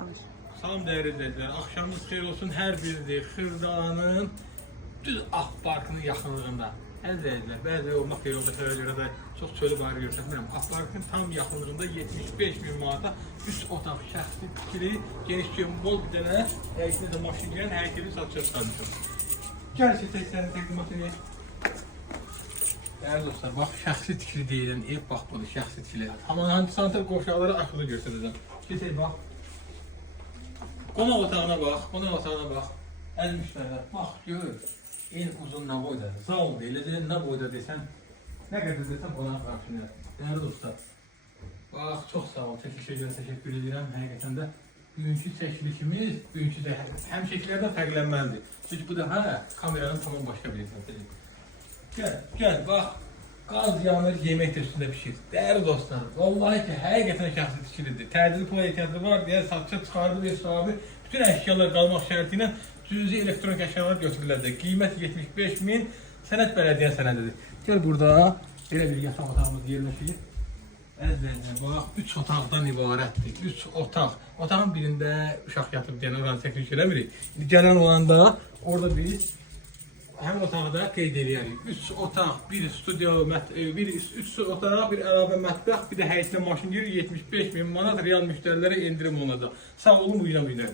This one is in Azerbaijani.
qalır. Salam dəyərli izləyicilər, axşamınız xeyir olsun. Hər biriniz Xırdalanın düz Ağ Parkının yaxınlığında. Əziz izləyicilər, bəzi olmaq xeyir oldu, xeyirə görə də çox çölü barı göstərmirəm. Ağ Parkın tam yaxınlığında 75.000 manata üst otaq, şəxsi tikili, geniş bol bir dənə həyətində də maşın girən həyətini satışa çıxarmışam. Gəl səni təqdimat edək. Dəyərli dostlar, bax şəxsi tikili deyilən ev, bax budur şəxsi tikili. Amma antisantar qovşaqları axırda göstərəcəm. Getək bax. Qonaq otağına bax, qonaq otağına bax. Əziz müştərilər, bax gör. En uzun nə boydadır? Salonda elədir, nə boyda desən, nə qədər desən qonaq qarşılıq. Dəyərli dostlar, bax çox sağ ol, çəkilişə görə təşəkkür edirəm. Həqiqətən də bugünkü çəkilişimiz, bugünkü də həmçəklərdən fərqlənməlidir. Çünki bu da kameranın tamam başqa bir hesabıdır. Gəl, bax. Qaz yanır, yemək də üstündə pişir. Dəyərli dostlar, vallahi ki, həqiqətən şəxsi tikilidir. Tədili pula ehtiyacı var deyə satışa çıxardı ve sahibi bütün əşyalar qalmaq şərti ilə cüzi elektronik əşyalar götürüləcək. Qiymət 75.000, sənəd bələdiyyə sənədidir. Gəl burada belə bir yataq otağımız yerləşir. Əzizlər, bax, 3 otaqdan ibarətdir. 3 otaq. Otağın birində uşaq yatıb deyən oranı çəkiliş eləmirik. Gələn olanda orada biz həmin otaqda qeyd edirik. 3 otaq, bir studio, bir otaq, bir əlavə mətbəx, bir də həyətində maşın girir, 75.000 manat real müştərilərə endirim olacaq. Sağ olun, bu günə.